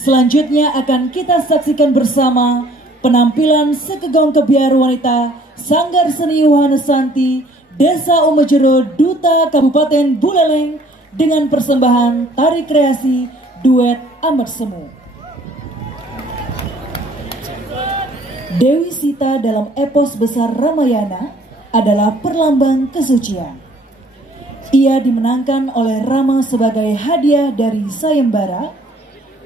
Selanjutnya akan kita saksikan bersama penampilan Sekegong Kebiar Wanita Sanggar Seni Wonosanti Desa Umejero Duta Kabupaten Buleleng dengan persembahan tari kreasi duet Amat Semu. Dewi Sita dalam epos besar Ramayana adalah perlambang kesucian. Ia dimenangkan oleh Rama sebagai hadiah dari sayembara,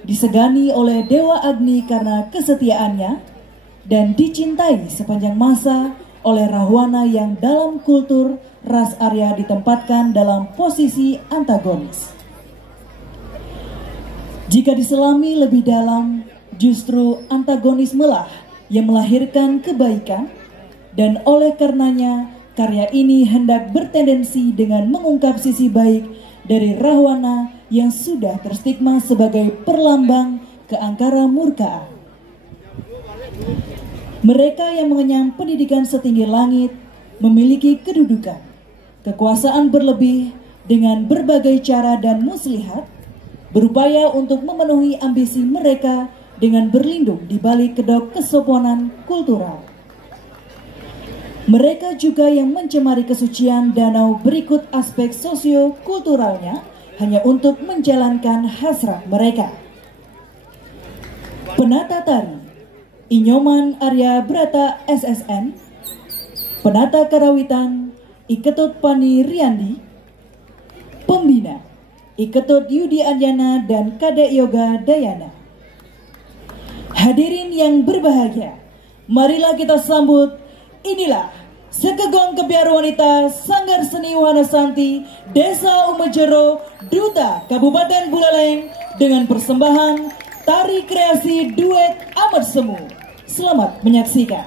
disegani oleh Dewa Agni karena kesetiaannya, dan dicintai sepanjang masa oleh Rahwana yang dalam kultur ras Arya ditempatkan dalam posisi antagonis. Jika diselami lebih dalam, justru antagonismelah yang melahirkan kebaikan, dan oleh karenanya karya ini hendak bertendensi dengan mengungkap sisi baik dari Rahwana yang sudah terstigma sebagai perlambang keangkara murkaan. Mereka yang mengenyam pendidikan setinggi langit memiliki kedudukan, kekuasaan berlebih dengan berbagai cara dan muslihat, berupaya untuk memenuhi ambisi mereka dengan berlindung di balik kedok kesopanan kultural. Mereka juga yang mencemari kesucian danau berikut aspek sosio-kulturalnya hanya untuk menjalankan hasrat mereka. Penata tari Inyoman Arya Brata SSN, Penata Karawitan Iketut Pani Riyandi, Pembina Iketut Yudi Anjana dan Kadek Yoga Dayana. Hadirin yang berbahagia, marilah kita sambut. Inilah Sekegong Kebiar Wanita Sanggar Seni Wonosanti Desa Umejero Duta Kabupaten Buleleng dengan persembahan tari kreasi duet Amat Semu. Selamat menyaksikan.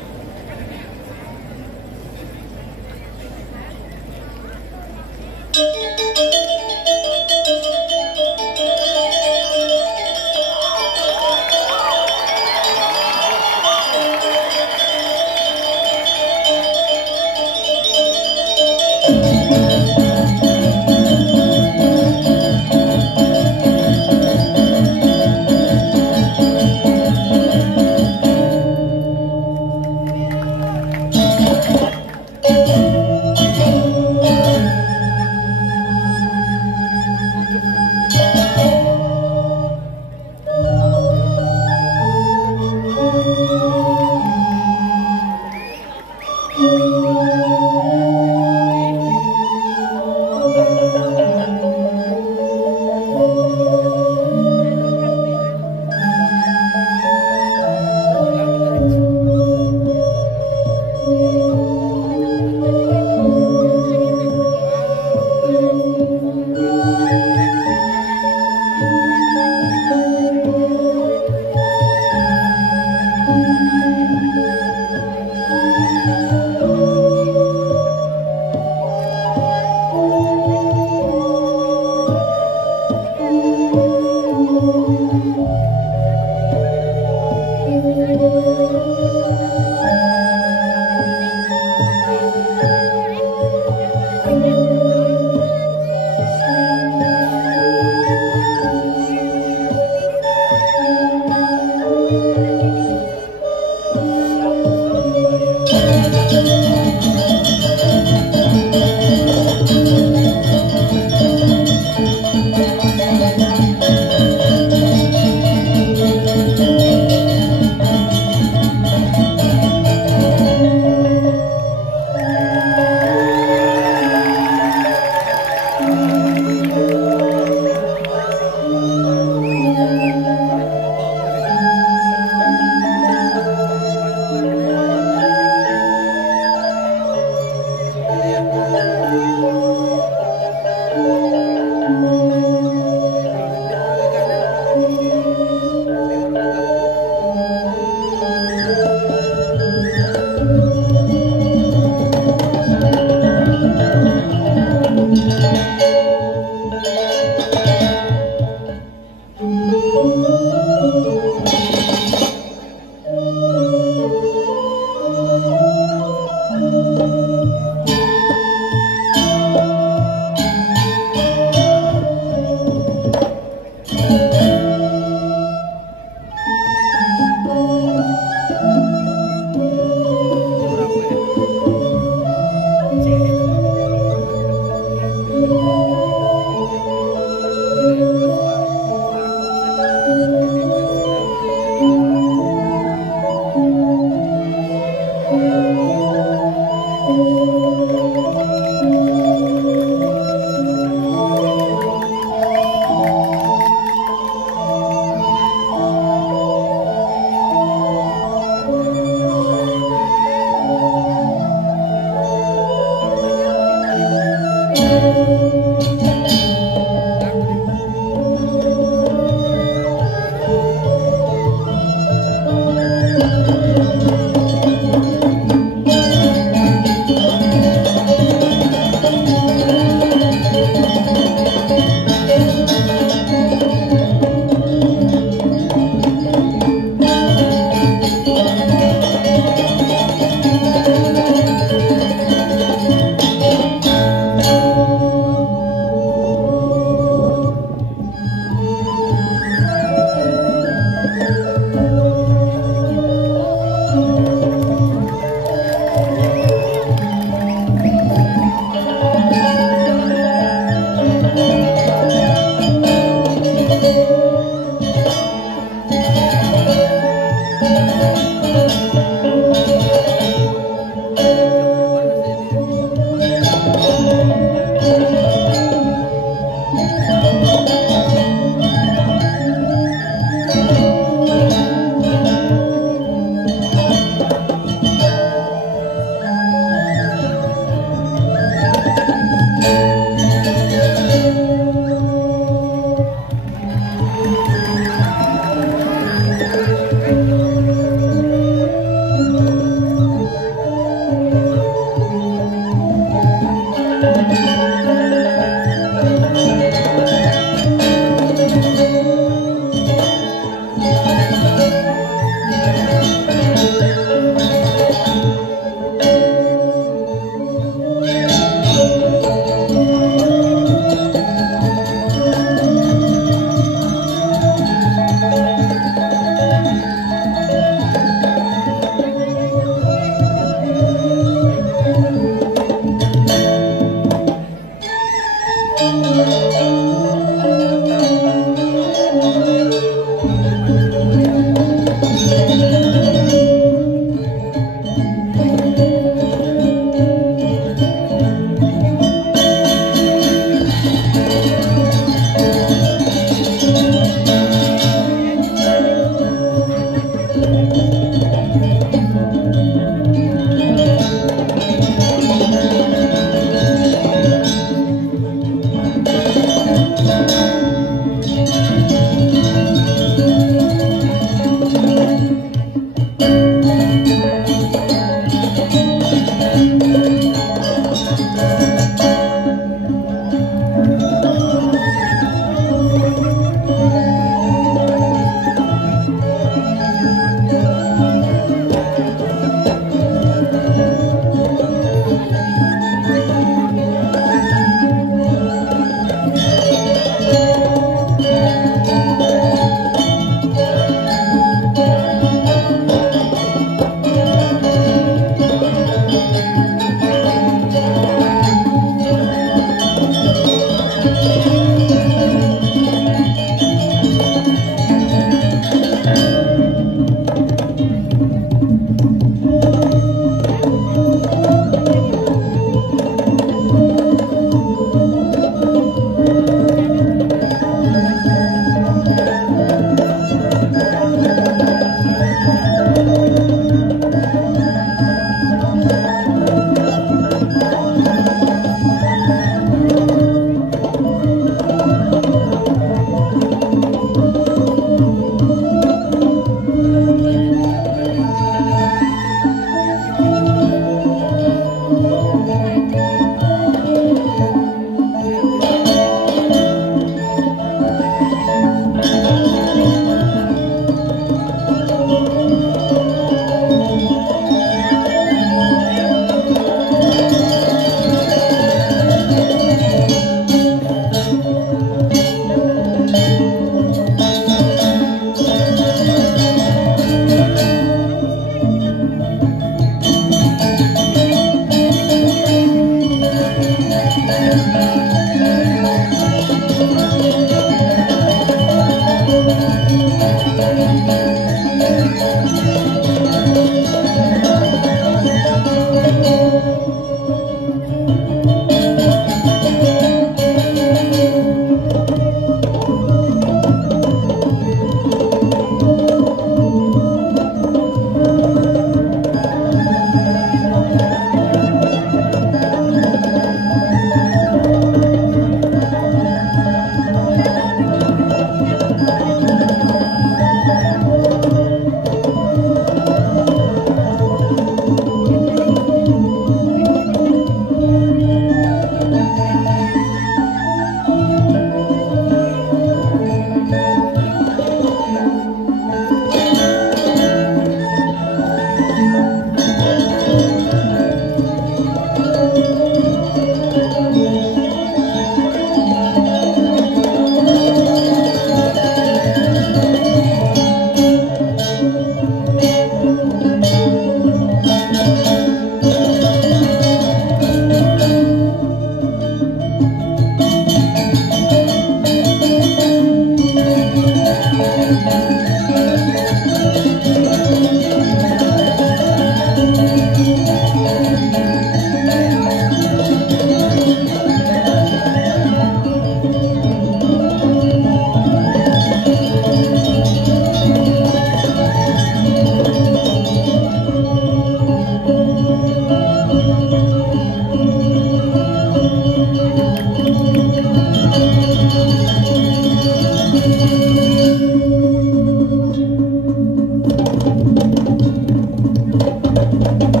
Thank you.